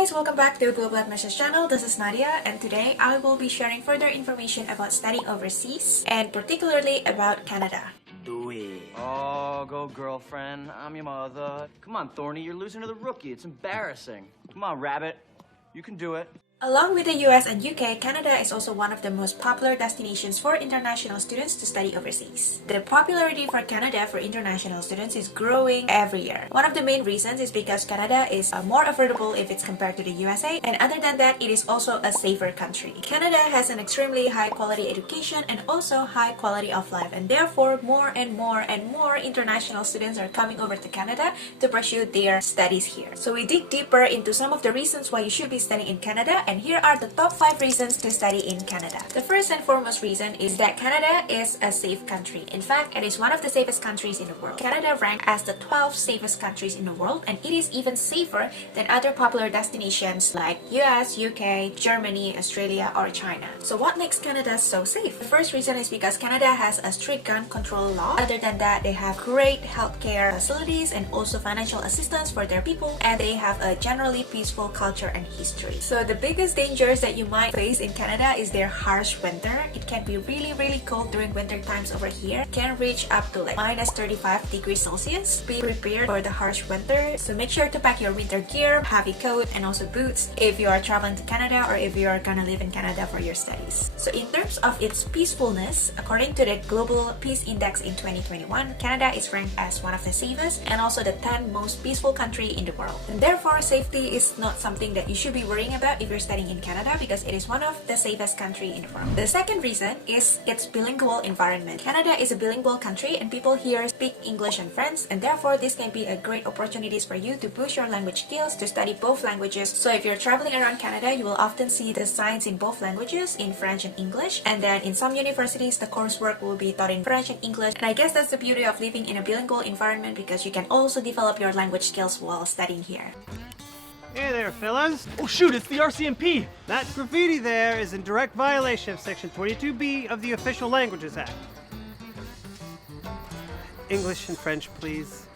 guys, welcome back to Global Admissions channel. This is Nadia, and today I will be sharing further information about studying overseas and particularly about Canada. Do it. Oh, go girlfriend. I'm your mother. Come on, Thorny, you're losing to the rookie. It's embarrassing. Come on, Rabbit. You can do it. Along with the US and UK, Canada is also one of the most popular destinations for international students to study overseas. The popularity for Canada for international students is growing every year. One of the main reasons is because Canada is more affordable if it's compared to the USA, and other than that, it is also a safer country. Canada has an extremely high quality education and also high quality of life, and therefore more and more international students are coming over to Canada to pursue their studies here. So we dig deeper into some of the reasons why you should be studying in Canada, and here are the top 5 reasons to study in Canada. The first and foremost reason is that Canada is a safe country. In fact, it is one of the safest countries in the world. Canada ranked as the 12th safest countries in the world, and it is even safer than other popular destinations like US, UK, Germany, Australia, or China. So what makes Canada so safe? The first reason is because Canada has a strict gun control law. Other than that, they have great healthcare facilities and also financial assistance for their people, and they have a generally peaceful culture and history. So the biggest dangers that you might face in Canada is their harsh winter. It can be really cold during winter times over here. It can reach up to like minus 35 degrees Celsius. Be prepared for the harsh winter. So make sure to pack your winter gear, heavy coat, and also boots if you are traveling to Canada or if you are gonna live in Canada for your studies. So in terms of its peacefulness, according to the Global Peace Index in 2021, Canada is ranked as one of the safest and also the 10th most peaceful country in the world. And therefore, safety is not something that you should be worrying about if you're studying in Canada, because it is one of the safest country in the world. The second reason is its bilingual environment. Canada is a bilingual country and people here speak English and French, and therefore this can be a great opportunities for you to boost your language skills to study both languages. So if you're traveling around Canada, you will often see the signs in both languages, in French and English, and then in some universities the coursework will be taught in French and English. And I guess that's the beauty of living in a bilingual environment, because you can also develop your language skills while studying here. Hey there, fellas. Oh, shoot, it's the RCMP. That graffiti there is in direct violation of Section 22B of the Official Languages Act. English and French, please.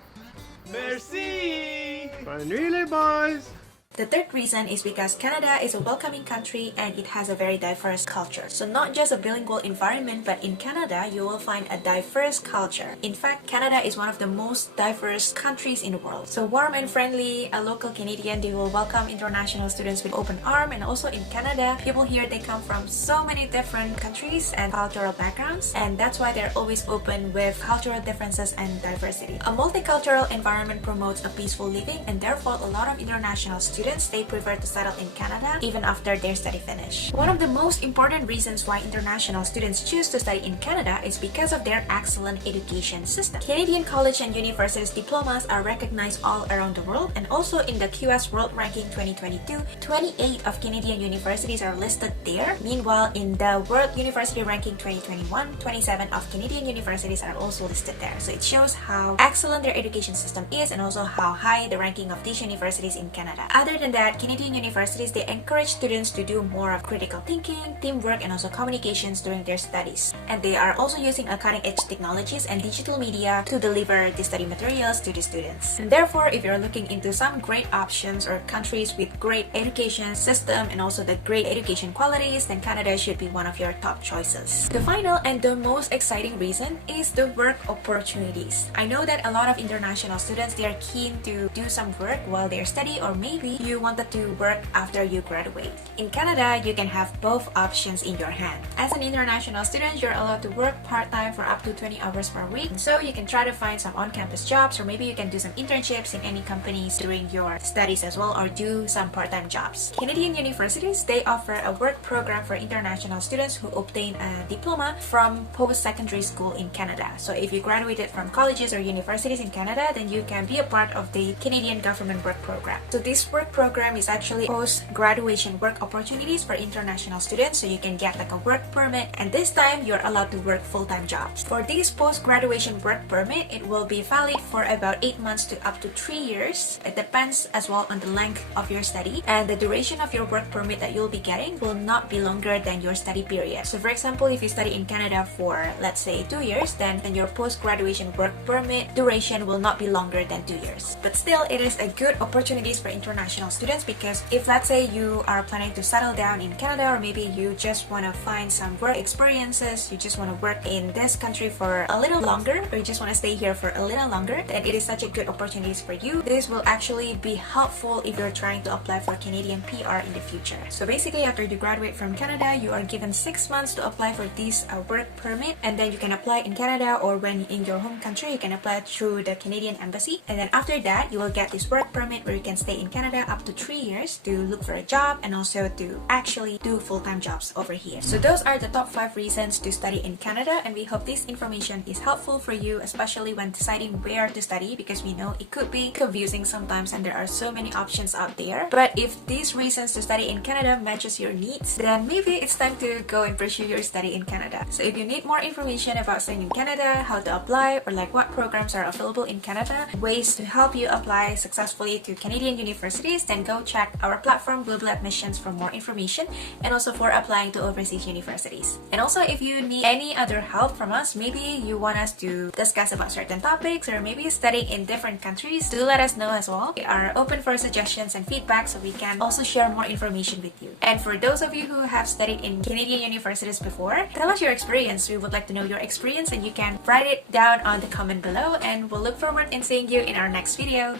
Merci. Really, boys? The third reason is because Canada is a welcoming country and it has a very diverse culture. So not just a bilingual environment, but in Canada, you will find a diverse culture. In fact, Canada is one of the most diverse countries in the world. So warm and friendly, a local Canadian, they will welcome international students with open arm. And also in Canada, people here, they come from so many different countries and cultural backgrounds. And that's why they're always open with cultural differences and diversity. A multicultural environment promotes a peaceful living, and therefore a lot of international students, they prefer to settle in Canada even after their study finish. One of the most important reasons why international students choose to study in Canada is because of their excellent education system. Canadian college and universities diplomas are recognized all around the world, and also in the QS World Ranking 2022, 28 of Canadian universities are listed there. Meanwhile, in the World University Ranking 2021, 27 of Canadian universities are also listed there. So it shows how excellent their education system is and also how high the ranking of these universities in Canada. Other than that, Canadian universities, they encourage students to do more of critical thinking, teamwork, and also communications during their studies. And they are also using a cutting-edge technologies and digital media to deliver the study materials to the students. And therefore, if you're looking into some great options or countries with great education system and also the great education qualities, then Canada should be one of your top choices. The final and the most exciting reason is the work opportunities. I know that a lot of international students, they are keen to do some work while they're studying, or maybe you wanted to work after you graduate. In Canada, you can have both options in your hand. As an international student, you're allowed to work part-time for up to 20 hours per week. So you can try to find some on-campus jobs, or maybe you can do some internships in any companies during your studies as well, or do some part-time jobs. Canadian universities, they offer a work program for international students who obtain a diploma from post-secondary school in Canada. So if you graduated from colleges or universities in Canada, then you can be a part of the Canadian government work program. So this work program is actually post-graduation work opportunities for international students, so you can get like a work permit, and this time you're allowed to work full-time jobs. For this post-graduation work permit, it will be valid for about 8 months to up to 3 years. It depends as well on the length of your study, and the duration of your work permit that you'll be getting will not be longer than your study period. So for example, if you study in Canada for, let's say, 2 years, then your post-graduation work permit duration will not be longer than 2 years. But still, it is a good opportunities for international international students, because if let's say you are planning to settle down in Canada, or maybe you just want to find some work experiences, you just want to work in this country for a little longer, or you just want to stay here for a little longer, then it is such a good opportunity for you. This will actually be helpful if you're trying to apply for Canadian PR in the future. So basically, after you graduate from Canada, you are given 6 months to apply for this work permit, and then you can apply in Canada, or when in your home country, you can apply through the Canadian embassy. And then after that, you will get this work permit where you can stay in Canada up to 3 years to look for a job and also to actually do full-time jobs over here. So those are the top 5 reasons to study in Canada, and we hope this information is helpful for you, especially when deciding where to study, because we know it could be confusing sometimes and there are so many options out there. But if these reasons to study in Canada matches your needs, then maybe it's time to go and pursue your study in Canada. So if you need more information about studying in Canada, how to apply, or like what programs are available in Canada, ways to help you apply successfully to Canadian universities, then go check our platform Global Admissions for more information, and also for applying to overseas universities. And also, if you need any other help from us, maybe you want us to discuss about certain topics, or maybe studying in different countries, do let us know as well. We are open for suggestions and feedback, so we can also share more information with you. And for those of you who have studied in Canadian universities before, tell us your experience. We would like to know your experience, and you can write it down on the comment below, and we'll look forward in seeing you in our next video.